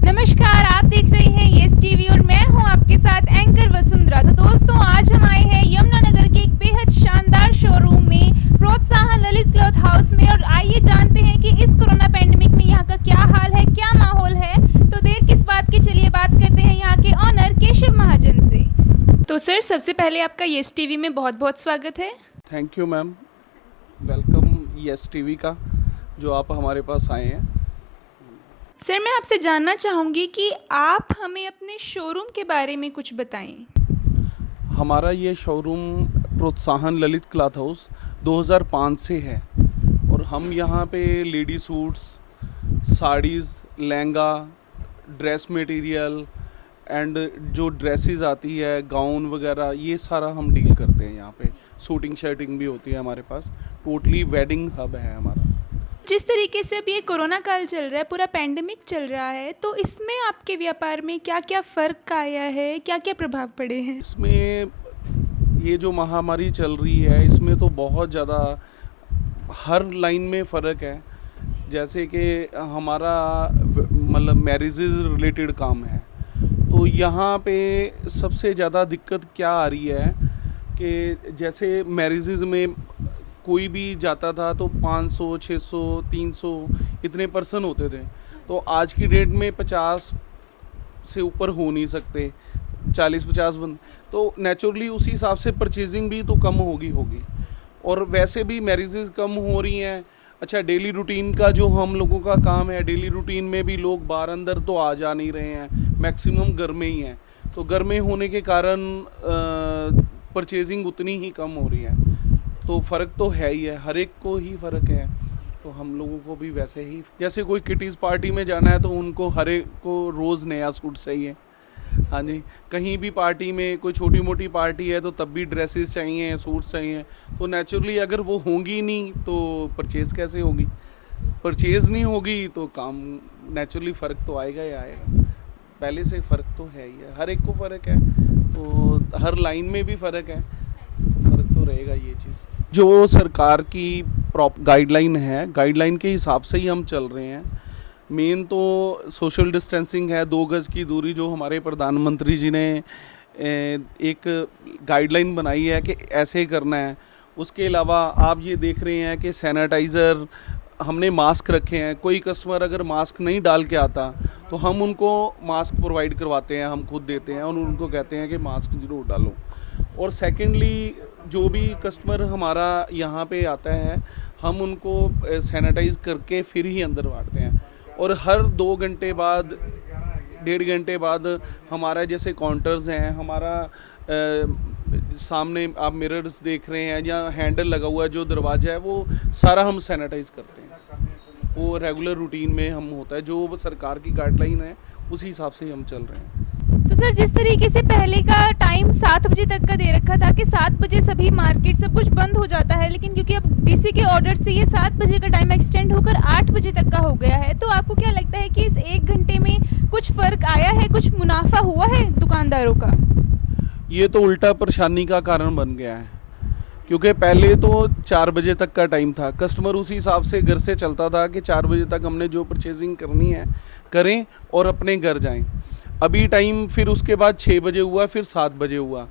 नमस्कार, आप देख रहे हैं यस टीवी और मैं हूं आपके साथ एंकर वसुंधरा। तो दोस्तों, आज हम आए हैं यमुनानगर के एक बेहद शानदार शोरूम में, प्रोत्साहन ललित क्लॉथ हाउस में। और आइए जानते हैं कि इस कोरोना पैंडेमिक में यहाँ का क्या हाल है, क्या माहौल है। तो देर किस बात की, चलिए बात करते हैं यहाँ के ऑनर केशव महाजन से। तो सर, सबसे पहले आपका यस टीवी में बहुत बहुत स्वागत है। Thank you ma'am, welcome yes TV का जो आप हमारे पास आए हैं। सर, मैं आपसे जानना चाहूँगी कि आप हमें अपने शोरूम के बारे में कुछ बताएं। हमारा ये शोरूम प्रोत्साहन ललित क्लॉथ हाउस 2005 से है और हम यहाँ पे lady suits, saris, lehenga, dress material and जो ड्रेसेस आती है, गाउन वगैरह, ये सारा हम डील करते हैं यहाँ पे। शूटिंग शर्टिंग भी होती है हमारे पास। टोटली वेडिंग हब है हमारा। जिस तरीके से अब ये कोरोना काल चल रहा है, पूरा पैंडेमिक चल रहा है, तो इसमें आपके व्यापार में क्या क्या फ़र्क आया है, क्या क्या प्रभाव पड़े हैं? इसमें ये जो महामारी चल रही है, इसमें तो बहुत ज़्यादा हर लाइन में फ़र्क है। जैसे कि हमारा मतलब मैरिजेज रिलेटेड काम है, तो यहाँ पे सबसे ज़्यादा दिक्कत क्या आ रही है कि जैसे मैरिजेज में कोई भी जाता था तो 500, 600, 300 इतने पर्सन होते थे। तो आज की डेट में 50 से ऊपर हो नहीं सकते, 40-50 बंद। तो नेचुरली उसी हिसाब से परचेजिंग भी तो कम होगी और वैसे भी मैरिजेस कम हो रही हैं। अच्छा, डेली रूटीन का जो हम लोगों का काम है, डेली रूटीन में भी लोग बाहर अंदर तो आ जा नहीं रहे हैं, मैक्सिमम घर में ही हैं। तो घर में होने के कारण परचेजिंग उतनी ही कम हो रही है। तो फ़र्क तो है ही है, हर एक को ही फ़र्क है। तो हम लोगों को भी वैसे ही, जैसे कोई किटीज़ पार्टी में जाना है तो उनको हर एक को रोज़ नया सूट चाहिए। हाँ जी, कहीं भी पार्टी में कोई छोटी मोटी पार्टी है तो तब भी ड्रेसेस चाहिए, सूट्स चाहिए। तो नेचुरली अगर वो होंगी नहीं तो परचेज़ कैसे होगी? परचेज़ नहीं होगी तो काम नेचुरली फ़र्क तो आएगा ही आएगा। पहले से फ़र्क तो है ही है, हर एक को फ़र्क है। तो हर लाइन में भी फ़र्क है, तो फ़र्क तो रहेगा ये चीज़। जो सरकार की गाइडलाइन है, गाइडलाइन के हिसाब से ही हम चल रहे हैं। मेन तो सोशल डिस्टेंसिंग है, 2 गज़ की दूरी, जो हमारे प्रधानमंत्री जी ने एक गाइडलाइन बनाई है कि ऐसे ही करना है। उसके अलावा आप ये देख रहे हैं कि सैनिटाइज़र, हमने मास्क रखे हैं। कोई कस्टमर अगर मास्क नहीं डाल के आता तो हम उनको मास्क प्रोवाइड करवाते हैं, हम खुद देते हैं और उनको कहते हैं कि मास्क ज़रूर डालो। और सेकेंडली, जो भी कस्टमर हमारा यहाँ पे आता है, हम उनको सैनिटाइज़ करके फिर ही अंदर बांटते हैं। और हर 2 घंटे बाद, 1.5 घंटे बाद हमारा जैसे काउंटर्स हैं, हमारा सामने आप मिरर्स देख रहे हैं या हैंडल लगा हुआ है, जो दरवाज़ा है, वो सारा हम सैनिटाइज़ करते हैं। वो रेगुलर रूटीन में हम होता है, जो सरकार की गाइडलाइन है उसी हिसाब से हम चल रहे हैं। तो सर, जिस तरीके से पहले का टाइम 7 बजे तक का दे रखा था कि 7 बजे सभी मार्केट सब कुछ बंद हो जाता है, लेकिन क्योंकि अब डीसी के ऑर्डर से ये 7 बजे का टाइम एक्सटेंड होकर 8 बजे तक का हो गया है, तो आपको क्या लगता है कि इस 1 घंटे में कुछ फ़र्क आया है, कुछ मुनाफा हुआ है दुकानदारों का? ये तो उल्टा परेशानी का कारण बन गया है, क्योंकि पहले तो 4 बजे तक का टाइम था। कस्टमर उसी हिसाब से घर से चलता था कि 4 बजे तक हमने जो परचेजिंग करनी है करें और अपने घर जाएं। अभी टाइम फिर उसके बाद 6 बजे हुआ, फिर 7 बजे हुआ।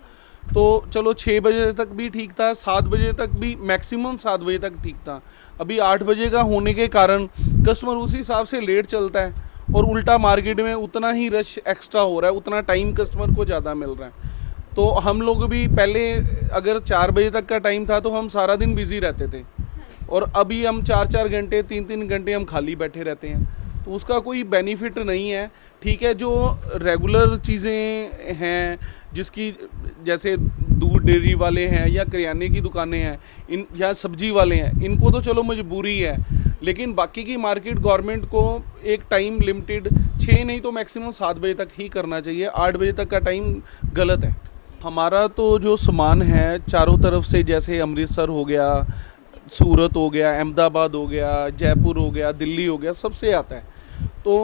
तो चलो 6 बजे तक भी ठीक था, 7 बजे तक भी, मैक्सिमम 7 बजे तक ठीक था। अभी 8 बजे का होने के कारण कस्टमर उसी हिसाब से लेट चलता है और उल्टा मार्केट में उतना ही रश एक्स्ट्रा हो रहा है, उतना टाइम कस्टमर को ज़्यादा मिल रहा है। तो हम लोग भी पहले अगर 4 बजे तक का टाइम था तो हम सारा दिन बिज़ी रहते थे, और अभी हम 4-4 घंटे, 3-3 घंटे हम खाली बैठे रहते हैं। तो उसका कोई बेनिफिट नहीं है। ठीक है, जो रेगुलर चीज़ें हैं, जिसकी जैसे दूध डेयरी वाले हैं या करियाने की दुकानें हैं, इन या सब्जी वाले हैं, इनको तो चलो मजबूरी है, लेकिन बाकी की मार्केट गवर्नमेंट को एक टाइम लिमिटेड 6 नहीं तो मैक्सिमम 7 बजे तक ही करना चाहिए। 8 बजे तक का टाइम गलत है। हमारा तो जो सामान है चारों तरफ से, जैसे अमृतसर हो गया, सूरत हो गया, अहमदाबाद हो गया, जयपुर हो गया, दिल्ली हो गया, सबसे आता है। तो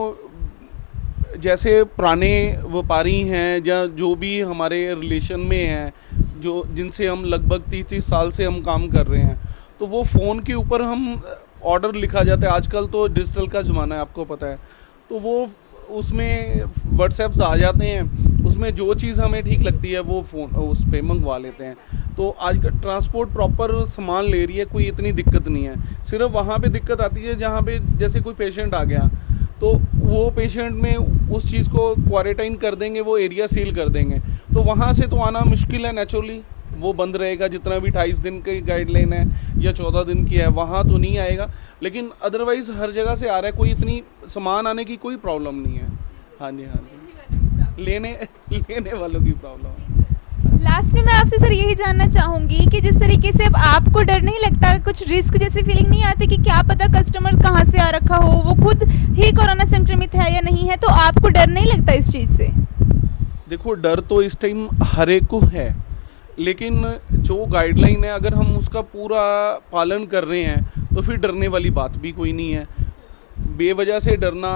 जैसे पुराने व्यापारी हैं या जो भी हमारे रिलेशन में हैं, जो जिनसे हम लगभग 30-30 साल से हम काम कर रहे हैं, तो वो फ़ोन के ऊपर हम ऑर्डर लिखा जाता है। आजकल तो डिजिटल का ज़माना है, आपको पता है। तो वो उसमें व्हाट्सएप्स आ जाते हैं, उसमें जो चीज़ हमें ठीक लगती है वो फ़ोन उस पे मंगवा लेते हैं। तो आज का ट्रांसपोर्ट प्रॉपर सामान ले रही है, कोई इतनी दिक्कत नहीं है। सिर्फ वहाँ पे दिक्कत आती है जहाँ पे जैसे कोई पेशेंट आ गया, तो वो पेशेंट में उस चीज़ को क्वारंटाइन कर देंगे, वो एरिया सील कर देंगे, तो वहाँ से तो आना मुश्किल है नेचुरली, वो बंद रहेगा। जितना भी 28 दिन की गाइडलाइन है या 14 दिन की है, वहाँ तो नहीं आएगा, लेकिन अदरवाइज़ हर जगह से आ रहा है, कोई इतनी सामान आने की कोई प्रॉब्लम नहीं है। हाँ जी, हाँ जी, लेने वालों की प्रॉब्लम है। लास्ट में मैं आपसे सर यही जानना चाहूँगी कि जिस तरीके से अब आपको डर नहीं लगता, कुछ रिस्क जैसी फीलिंग नहीं आती कि क्या पता कस्टमर कहाँ से आ रखा हो, वो खुद ही कोरोना संक्रमित है या नहीं है, तो आपको डर नहीं लगता इस चीज़ से? देखो, डर तो इस टाइम हर एक को है, लेकिन जो गाइडलाइन है अगर हम उसका पूरा पालन कर रहे हैं तो फिर डरने वाली बात भी कोई नहीं है। बेवजह से डरना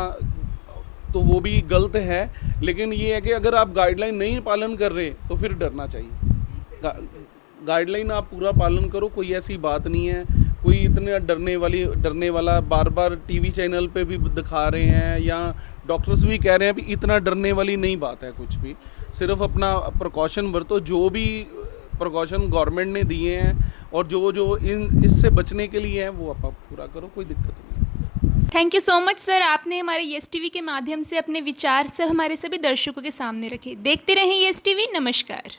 तो वो भी गलत है, लेकिन ये है कि अगर आप गाइडलाइन नहीं पालन कर रहे तो फिर डरना चाहिए। गाइडलाइन आप पूरा पालन करो, कोई ऐसी बात नहीं है। कोई इतना डरने वाला बार बार टीवी चैनल पे भी दिखा रहे हैं या डॉक्टर्स भी कह रहे हैं, भी इतना डरने वाली नहीं बात है कुछ भी। सिर्फ अपना प्रिकॉशन बरतो, जो भी प्रिकॉशन गवर्नमेंट ने दिए हैं और जो इससे बचने के लिए है वो आप पूरा करो, कोई दिक्कत नहीं। Thank you so much sir, आपने हमारे येस टीवी के माध्यम से अपने विचार से हमारे सभी दर्शकों के सामने रखे। देखते रहें येस टीवी। नमस्कार।